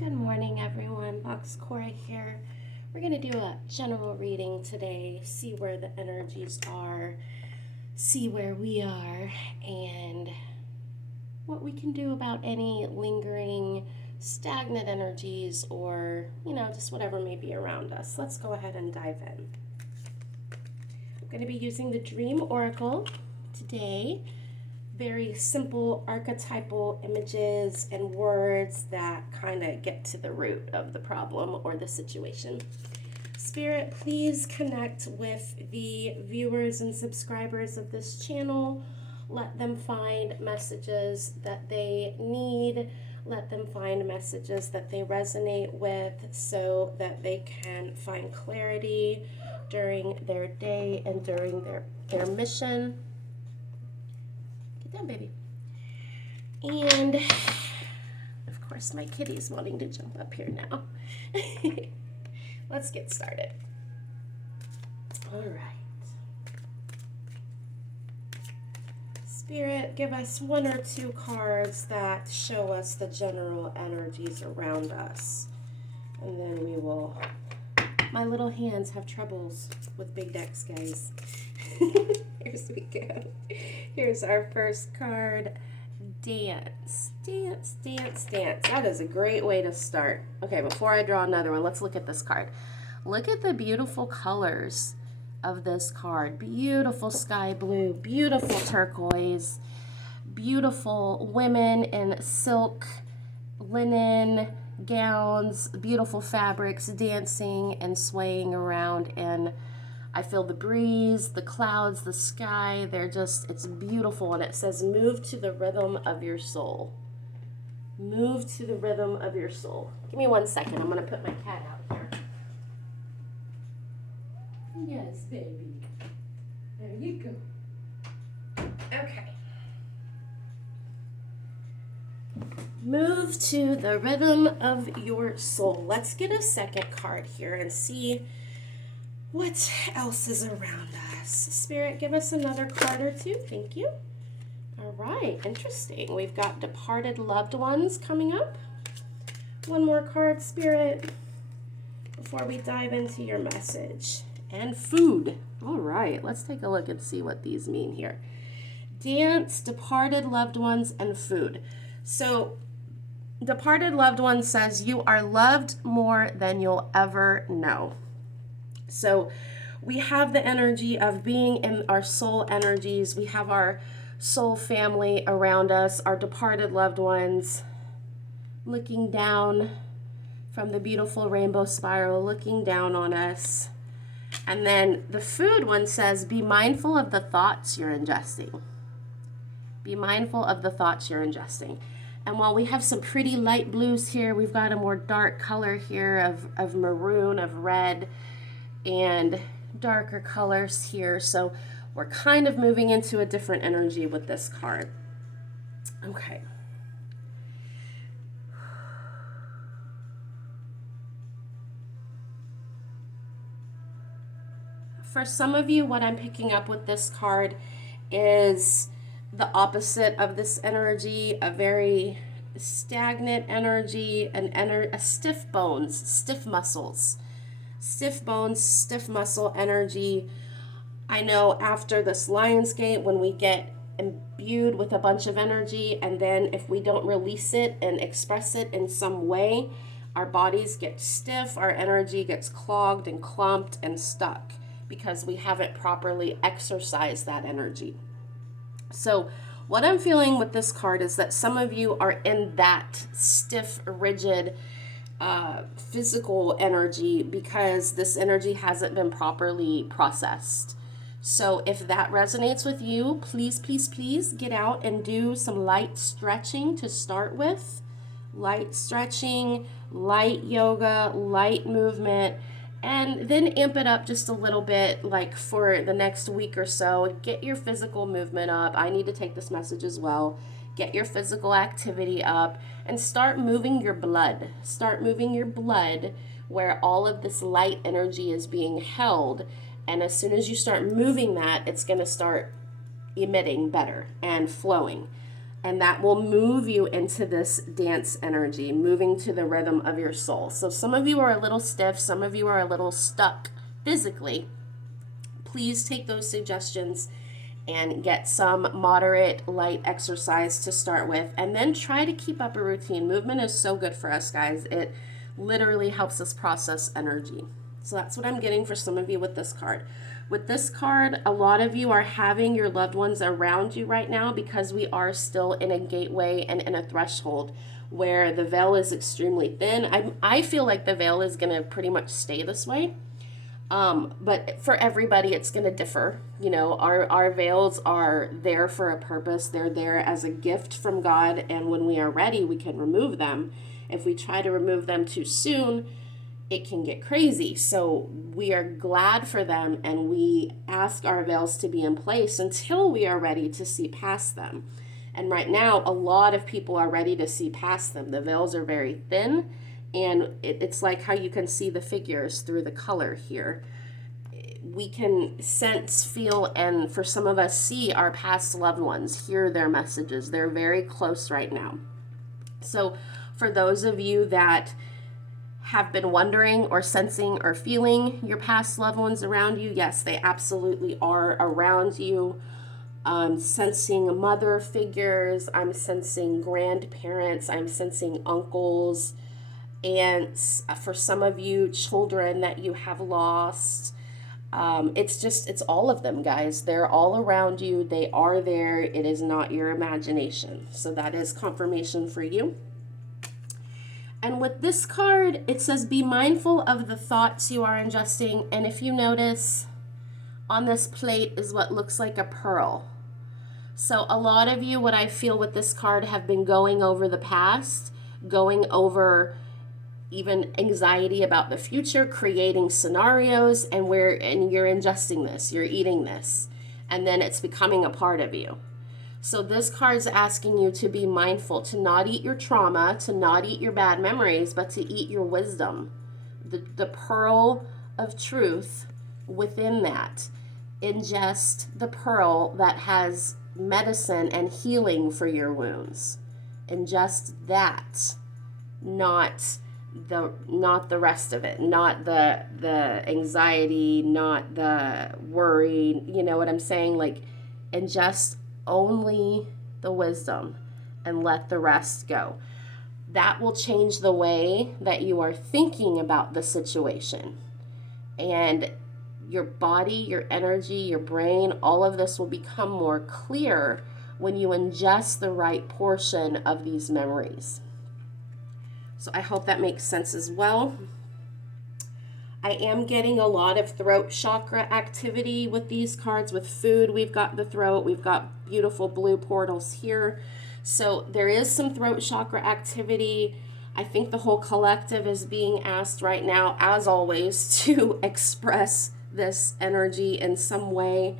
Good morning, everyone. VoxKora here. We're going to do a general reading today, see where the energies are, see where we are, and what we can do about any lingering, stagnant energies or, just whatever may be around us. Let's go ahead and dive in. I'm going to be using the Dream Oracle today. Very simple archetypal images and words that kind of get to the root of the problem or the situation. Spirit, please connect with the viewers and subscribers of this channel. Let them find messages that they need. Let them find messages that they resonate with so that they can find clarity during their day and during their mission. Down, baby. And of course my kitty's wanting to jump up here now. Let's get started. All right. Spirit, give us one or two cards that show us the general energies around us. And then we will... My little hands have troubles with big decks, guys. Here's we go. Here's our first card. Dance. Dance, dance, dance. That is a great way to start. Okay, before I draw another one, let's look at this card. Look at the beautiful colors of this card. Beautiful sky blue, beautiful turquoise, beautiful women in silk, linen, gowns, beautiful fabrics, dancing and swaying around, and I feel the breeze, the clouds, the sky. It's beautiful. And it says, move to the rhythm of your soul. Move to the rhythm of your soul. Give me 1 second. I'm going to put my cat out here. Yes, baby. There you go. Okay. Move to the rhythm of your soul. Let's get a second card here and see what else is around us. Spirit, give us another card or two. Thank you. All right, interesting. We've got departed loved ones coming up. One more card, Spirit, before we dive into your message. And food. All right, let's take a look and see what these mean here. Dance, departed loved ones, and food. So, departed loved ones says you are loved more than you'll ever know. So we have the energy of being in our soul energies. We have our soul family around us, our departed loved ones, looking down from the beautiful rainbow spiral, looking down on us. And then the food one says, be mindful of the thoughts you're ingesting. Be mindful of the thoughts you're ingesting. And while we have some pretty light blues here, we've got a more dark color here of maroon, of red, and darker colors here. So we're kind of moving into a different energy with this card. Okay. For some of you, what I'm picking up with this card is the opposite of this energy, a very stagnant energy, a stiff bones, stiff muscles. Stiff bones, stiff muscle energy. I know after this Lionsgate, when we get imbued with a bunch of energy, and then if we don't release it and express it in some way, our bodies get stiff, our energy gets clogged and clumped and stuck because we haven't properly exercised that energy. So what I'm feeling with this card is that some of you are in that stiff, rigid, physical energy because this energy hasn't been properly processed. So if that resonates with you, please, please, please get out and do some light stretching to start with. Light stretching, light yoga, light movement, and then amp it up just a little bit, like for the next week or so. Get your physical movement up. I need to take this message as well. Get your physical activity up and start moving your blood. Start moving your blood where all of this light energy is being held. And as soon as you start moving that, it's going to start emitting better and flowing. And that will move you into this dance energy, moving to the rhythm of your soul. So some of you are a little stiff, some of you are a little stuck physically. Please take those suggestions and get some moderate light exercise to start with, and then try to keep up a routine. Movement is so good for us, guys. It literally helps us process energy. So that's what I'm getting for some of you with this card. With this card, a lot of you are having your loved ones around you right now because we are still in a gateway and in a threshold where the veil is extremely thin. I feel like the veil is going to pretty much stay this way. But for everybody, it's going to differ. You know, our veils are there for a purpose. They're there as a gift from God. And when we are ready, we can remove them. If we try to remove them too soon, it can get crazy. So we are glad for them, and we ask our veils to be in place until we are ready to see past them. And right now, a lot of people are ready to see past them. The veils are very thin, and it's like how you can see the figures through the color here. We can sense, feel, and for some of us, see our past loved ones, hear their messages. They're very close right now. So for those of you that have been wondering or sensing or feeling your past loved ones around you, yes, they absolutely are around you. I'm sensing mother figures, I'm sensing grandparents, I'm sensing uncles, aunts, for some of you, children that you have lost. It's all of them, guys. They're all around you. They are there. It is not your imagination. So that is confirmation for you. And with this card, it says, be mindful of the thoughts you are ingesting. And if you notice, on this plate is what looks like a pearl. So a lot of you, what I feel with this card, have been going over the past, going over even anxiety about the future, creating scenarios, and you're ingesting this, you're eating this, and then it's becoming a part of you. So this card is asking you to be mindful, to not eat your trauma, to not eat your bad memories, but to eat your wisdom, the pearl of truth within that. Ingest the pearl that has medicine and healing for your wounds. Ingest that, not the rest of it, not the anxiety, not the worry. You know what I'm saying? Like, ingest only the wisdom and let the rest go. That will change the way that you are thinking about the situation. And your body, your energy, your brain, all of this will become more clear when you ingest the right portion of these memories. So I hope that makes sense as well. I am getting a lot of throat chakra activity with these cards. With food, we've got the throat. We've got beautiful blue portals here. So there is some throat chakra activity. I think the whole collective is being asked right now, as always, to express this energy in some way.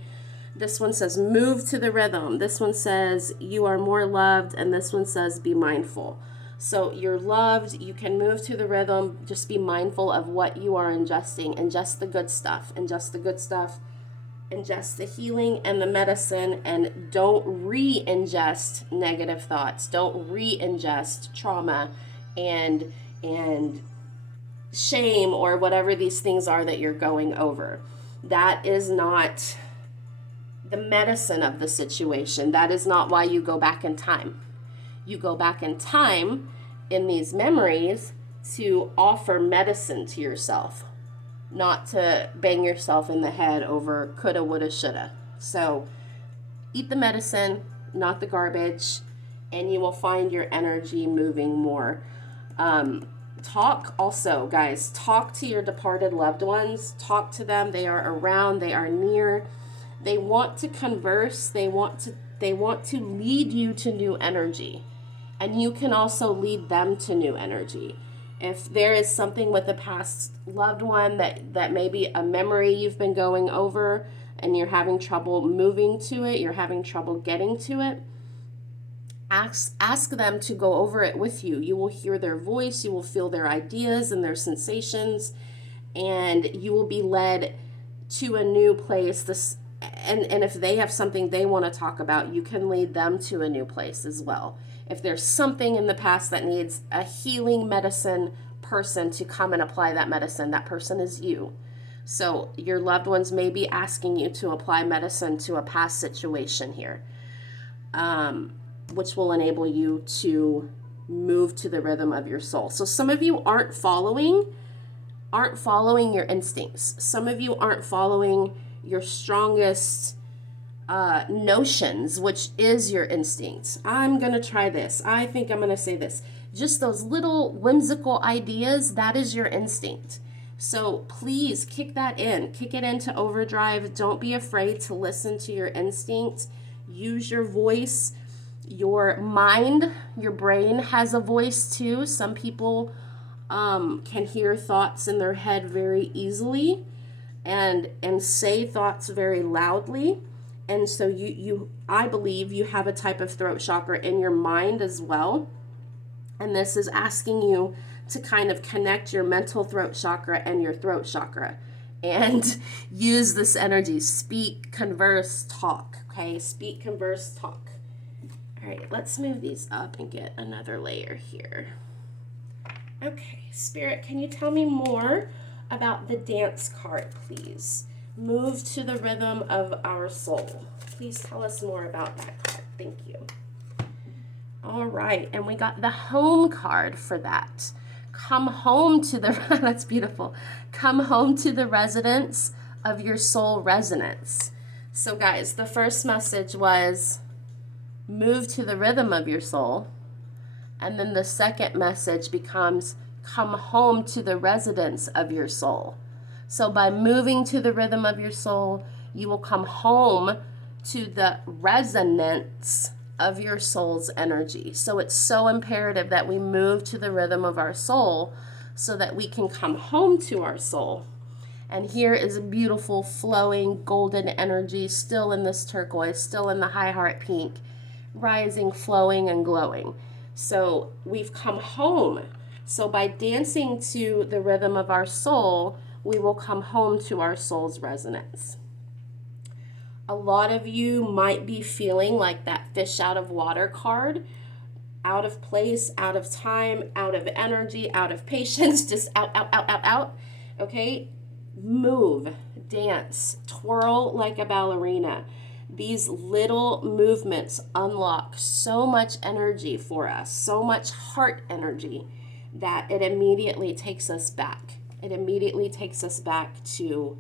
This one says, move to the rhythm. This one says, you are more loved. And this one says, be mindful. So you're loved, you can move to the rhythm, just be mindful of what you are ingesting. Ingest the good stuff, ingest the good stuff, ingest the healing and the medicine, and don't re-ingest negative thoughts. Don't re-ingest trauma and shame or whatever these things are that you're going over. That is not the medicine of the situation. That is not why you go back in time. You go back in time in these memories to offer medicine to yourself, not to bang yourself in the head over coulda, woulda, shoulda. So eat the medicine, not the garbage, and you will find your energy moving more. Talk also, guys, talk to your departed loved ones. Talk to them. They are around. They are near. They want to converse. They want to lead you to new energy. And you can also lead them to new energy. If there is something with a past loved one that may be a memory you've been going over and you're having trouble moving to it, you're having trouble getting to it, ask them to go over it with you. You will hear their voice, you will feel their ideas and their sensations, and you will be led to a new place. and if they have something they want to talk about, you can lead them to a new place as well. If there's something in the past that needs a healing medicine person to come and apply that medicine, that person is you. So your loved ones may be asking you to apply medicine to a past situation here, which will enable you to move to the rhythm of your soul. So some of you aren't following your instincts. Some of you aren't following your strongest notions, which is your instincts. I'm going to try this. I think I'm going to say this. Just those little whimsical ideas, that is your instinct. So please kick that in. Kick it into overdrive. Don't be afraid to listen to your instinct. Use your voice. Your mind, your brain has a voice too. Some people can hear thoughts in their head very easily and say thoughts very loudly. And so I believe you have a type of throat chakra in your mind as well. And this is asking you to kind of connect your mental throat chakra and your throat chakra and use this energy. Speak, converse, talk. Okay, speak, converse, talk. All right, let's move these up and get another layer here. Okay, Spirit, can you tell me more about the dance card, please? Move to the rhythm of our soul. Please tell us more about that card. Thank you. All right, and we got the home card for that. Come home to the, that's beautiful. Come home to the residence of your soul resonance. So guys, the first message was move to the rhythm of your soul. And then the second message becomes come home to the residence of your soul. So by moving to the rhythm of your soul, you will come home to the resonance of your soul's energy. So it's so imperative that we move to the rhythm of our soul so that we can come home to our soul. And here is a beautiful flowing golden energy, still in this turquoise, still in the high heart pink, rising, flowing, and glowing. So we've come home. So by dancing to the rhythm of our soul, we will come home to our soul's resonance. A lot of you might be feeling like that fish out of water card, out of place, out of time, out of energy, out of patience, just out. Okay? Move, dance, twirl like a ballerina. These little movements unlock so much energy for us, so much heart energy, that it immediately takes us back. It immediately takes us back to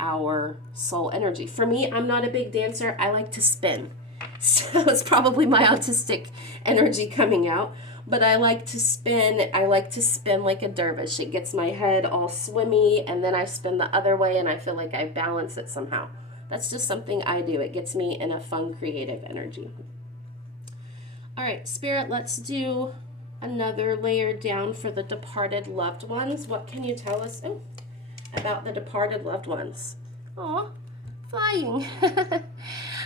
our soul energy. For me, I'm not a big dancer. I like to spin. So it's probably my autistic energy coming out. But I like to spin. I like to spin like a dervish. It gets my head all swimmy, and then I spin the other way, and I feel like I balance it somehow. That's just something I do. It gets me in a fun, creative energy. All right, Spirit, let's do another layer down for the departed loved ones. What can you tell us about the departed loved ones? Aw, flying.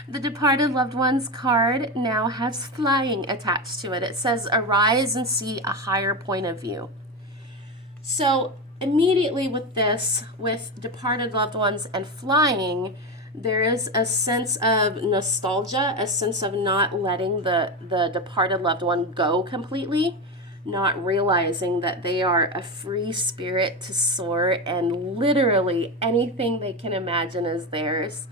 The departed loved ones card now has flying attached to it. It says, arise and see a higher point of view. So immediately with this, with departed loved ones and flying, there is a sense of nostalgia, a sense of not letting the departed loved one go completely, not realizing that they are a free spirit to soar, and literally anything they can imagine is theirs.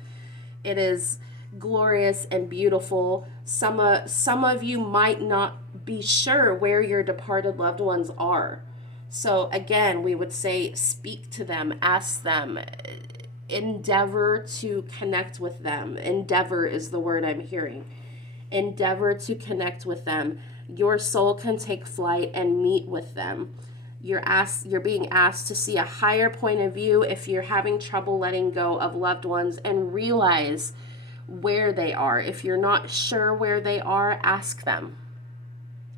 It is glorious and beautiful. Some of you might not be sure where your departed loved ones are. So again, we would say speak to them, ask them, endeavor to connect with them. Endeavor is the word I'm hearing. Endeavor to connect with them. Your soul can take flight and meet with them. You're being asked to see a higher point of view if you're having trouble letting go of loved ones, and realize where they are. If you're not sure where they are, ask them.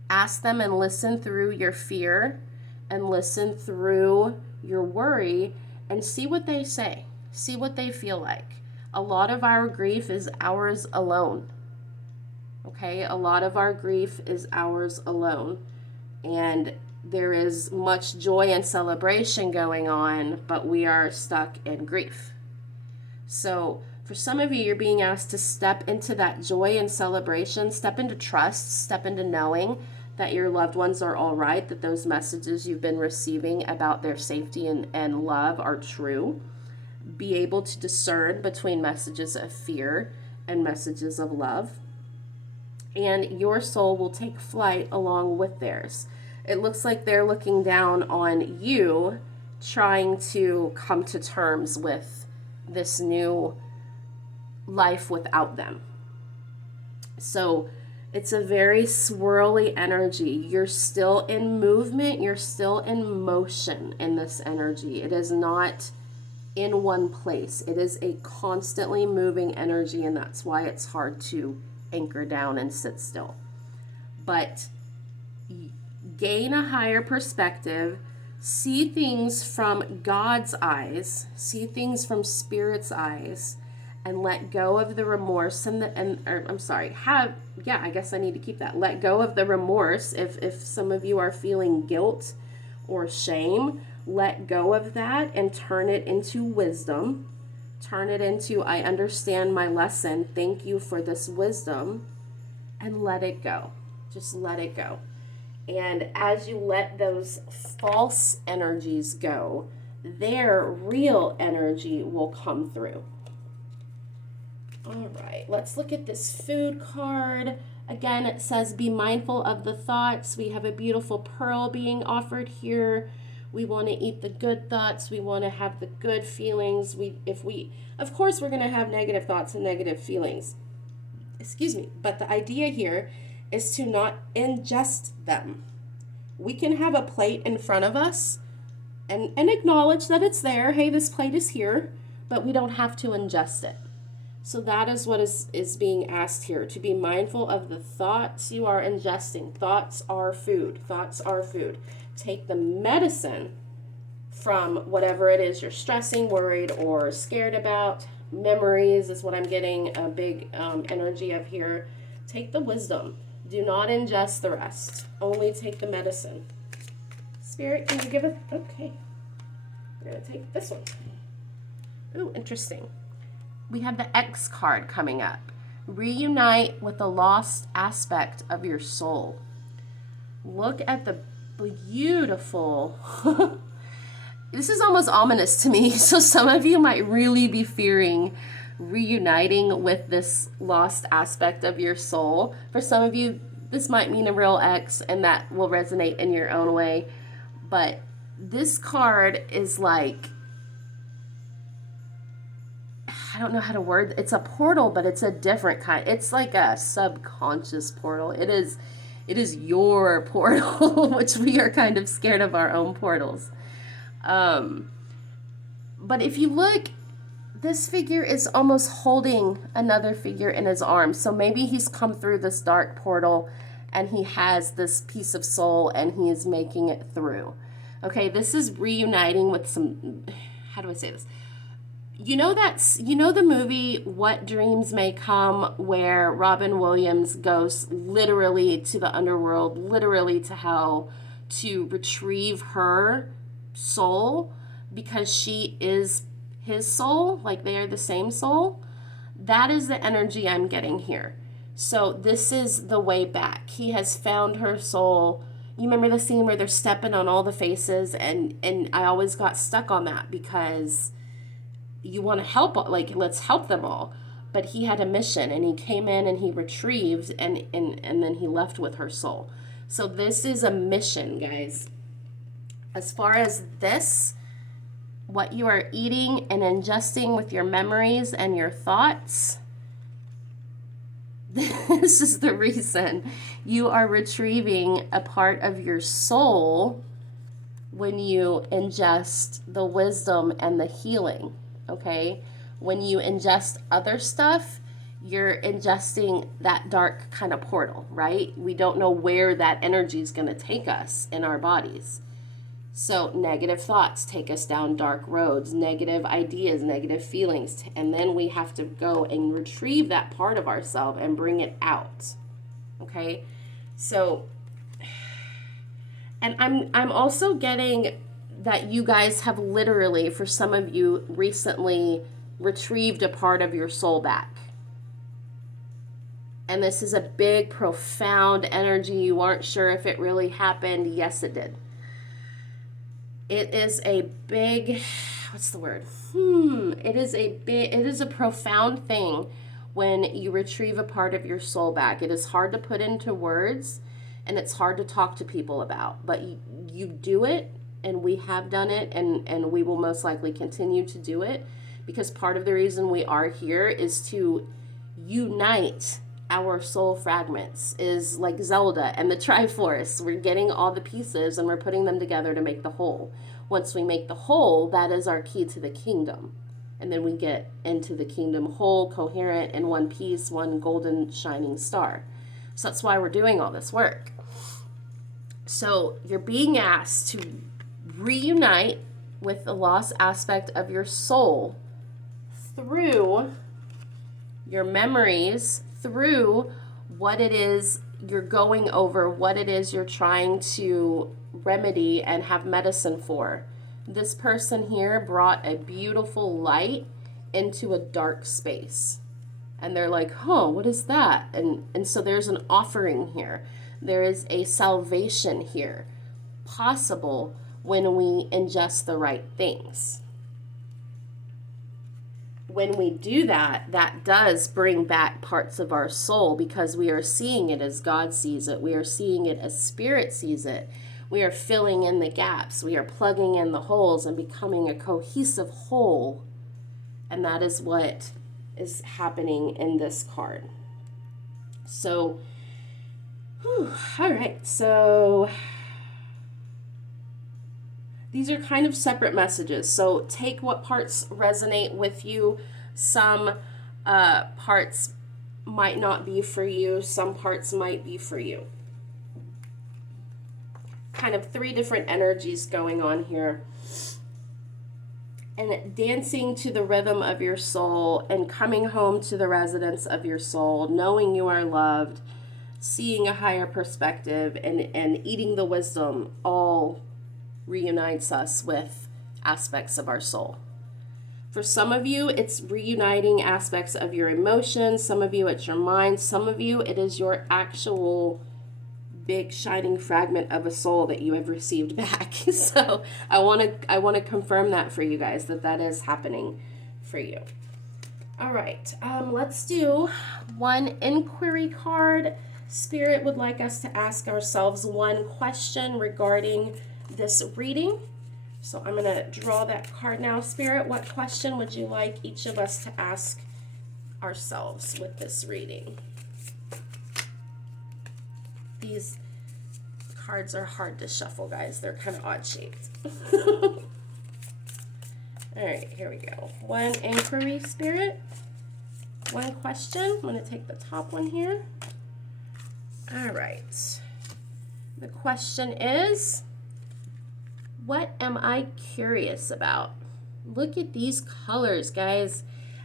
Ask them and listen through your fear and listen through your worry and see what they say. See what they feel like. A lot of our grief is ours alone. Okay, a lot of our grief is ours alone. And there is much joy and celebration going on, but we are stuck in grief. So For some of you, you're being asked to step into that joy and celebration, step into trust, step into knowing that your loved ones are all right, that those messages you've been receiving about their safety and love are true. Be able to discern between messages of fear and messages of love. And your soul will take flight along with theirs. It looks like they're looking down on you, trying to come to terms with this new life without them. So it's a very swirly energy. You're still in movement. You're still in motion in this energy. It is not in one place. It is a constantly moving energy, and that's why it's hard to anchor down and sit still. But gain a higher perspective, see things from God's eyes, see things from Spirit's eyes, and let go of the remorse I guess I need to keep that. Let go of the remorse. If some of you are feeling guilt or shame, let go of that and turn it into wisdom. Turn it into, I understand my lesson. Thank you for this wisdom. And let it go. Just let it go. And as you let those false energies go, their real energy will come through. All right, let's look at this food card. Again, it says, be mindful of the thoughts. We have a beautiful pearl being offered here. We want to eat the good thoughts. We want to have the good feelings. Of course, we're going to have negative thoughts and negative feelings. Excuse me. But the idea here is to not ingest them. We can have a plate in front of us and acknowledge that it's there. Hey, this plate is here, but we don't have to ingest it. So that is what is being asked here, to be mindful of the thoughts you are ingesting. Thoughts are food. Thoughts are food. Take the medicine from whatever it is you're stressing, worried, or scared about. Memories is what I'm getting a big energy of here. Take the wisdom. Do not ingest the rest. Only take the medicine. Spirit, can you give it? Okay. We're going to take this one. Ooh, interesting. We have the X card coming up. Reunite with the lost aspect of your soul. Look at the beautiful... This is almost ominous to me. So some of you might really be fearing reuniting with this lost aspect of your soul. For some of you, this might mean a real ex, and that will resonate in your own way. But this card is like... I don't know how to word it. It's a portal, but it's a different kind. It's like a subconscious portal. It is your portal, which we are kind of scared of our own portals. But if you look, this figure is almost holding another figure in his arms. So maybe he's come through this dark portal and he has this piece of soul and he is making it through. Okay, this is reuniting with some, how do I say this? You know the movie What Dreams May Come, where Robin Williams goes literally to the underworld, literally to hell, to retrieve her soul because she is his soul, like they are the same soul? That is the energy I'm getting here. So this is the way back. He has found her soul. You remember the scene where they're stepping on all the faces, and I always got stuck on that because... you want to help, like, let's help them all. But he had a mission, and he came in and he retrieved, and then he left with her soul. So this is a mission, guys. As far as this, what you are eating and ingesting with your memories and your thoughts, this is the reason you are retrieving a part of your soul when you ingest the wisdom and the healing. Okay, when you ingest other stuff, you're ingesting that dark kind of portal, right? We don't know where that energy is going to take us in our bodies. So negative thoughts take us down dark roads, negative ideas, negative feelings, and then we have to go and retrieve that part of ourselves and bring it out. Okay, so, and I'm also getting that you guys have literally, for some of you, recently retrieved a part of your soul back. And this is a big, profound energy. You aren't sure if it really happened. Yes, it did. It is a big, what's the word? It is a profound thing when you retrieve a part of your soul back. It is hard to put into words, and it's hard to talk to people about. But you do it, and we have done it, and we will most likely continue to do it, because part of the reason we are here is to unite our soul fragments, is like Zelda and the Triforce. We're getting all the pieces and we're putting them together to make the whole. Once we make the whole, that is our key to the kingdom. And then we get into the kingdom whole, coherent, in one piece, one golden shining star. So that's why we're doing all this work. So you're being asked to reunite with the lost aspect of your soul through your memories, through what it is you're going over, what it is you're trying to remedy and have medicine for. This person here brought a beautiful light into a dark space. And they're like, oh, what is that? And so there's an offering here. There is a salvation here, possible when we ingest the right things. When we do that, that does bring back parts of our soul, because we are seeing it as God sees it. We are seeing it as Spirit sees it. We are filling in the gaps. We are plugging in the holes and becoming a cohesive whole. And that is what is happening in this card. So, all right. So these are kind of separate messages. So take what parts resonate with you. Some parts might not be for you. Some parts might be for you. Kind of three different energies going on here. And dancing to the rhythm of your soul and coming home to the residence of your soul, knowing you are loved, seeing a higher perspective, and eating the wisdom all reunites us with aspects of our soul. For some of you, it's reuniting aspects of your emotions. Some of you, it's your mind. Some of you, it is your actual big shining fragment of a soul that you have received back. So I want to confirm that for you guys, that is happening for you. All right, let's do one inquiry card. Spirit would like us to ask ourselves one question regarding this reading. So I'm going to draw that card now. Spirit, what question would you like each of us to ask ourselves with this reading? These cards are hard to shuffle, guys. They're kind of odd shaped. All right, here we go. One inquiry, Spirit. One question. I'm going to take the top one here. All right. The question is, what am I curious about? Look at these colors, guys.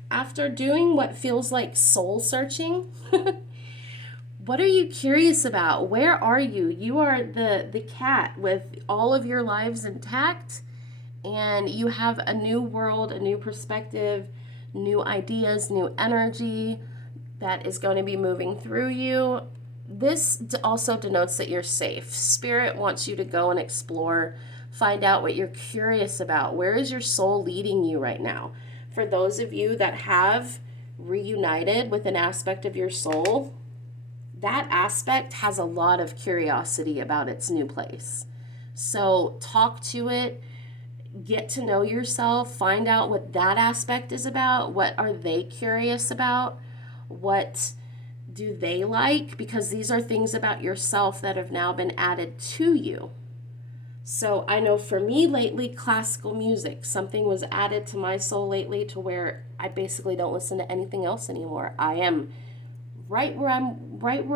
After doing what feels like soul searching, what are you curious about? Where are you? You are the cat with all of your lives intact, and you have a new world, a new perspective, new ideas, new energy that is going to be moving through you. This also denotes that you're safe. Spirit wants you to go and explore. Find out what you're curious about. Where is your soul leading you right now? For those of you that have reunited with an aspect of your soul, that aspect has a lot of curiosity about its new place. So talk to it, get to know yourself, find out what that aspect is about. What are they curious about? What do they like? Because these are things about yourself that have now been added to you. So I know for me lately, classical music, something was added to my soul lately to where I basically don't listen to anything else anymore. I am right where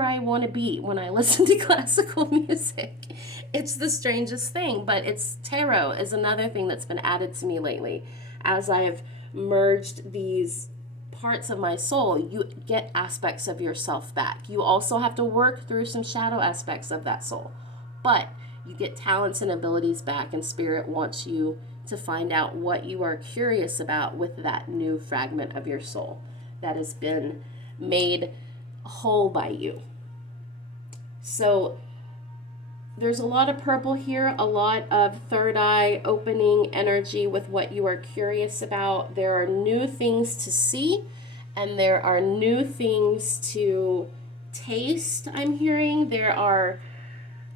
I want to be when I listen to classical music. It's the strangest thing, but tarot is another thing that's been added to me lately. As I have merged these parts of my soul, you get aspects of yourself back. You also have to work through some shadow aspects of that soul, but you get talents and abilities back, and Spirit wants you to find out what you are curious about with that new fragment of your soul that has been made whole by you. So there's a lot of purple here, a lot of third eye opening energy with what you are curious about. There are new things to see, and there are new things to taste, I'm hearing. There are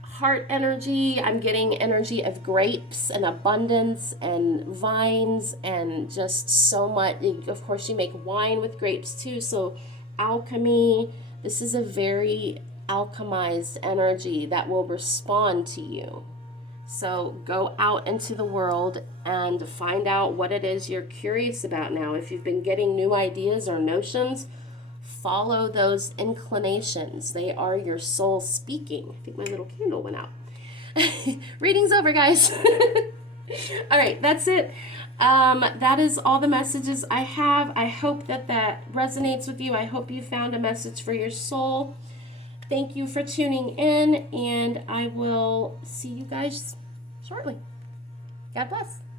heart energy. I'm getting energy of grapes and abundance and vines and just so much. Of course, you make wine with grapes too, so alchemy. This is a very alchemized energy that will respond to you. So go out into the world and find out what it is you're curious about now. If you've been getting new ideas or notions, follow those inclinations. They are your soul speaking. I think my little candle went out. Reading's over, guys. All right, that's it. That is all the messages I have. I hope that that resonates with you. I hope you found a message for your soul. Thank you for tuning in, and I will see you guys shortly. God bless.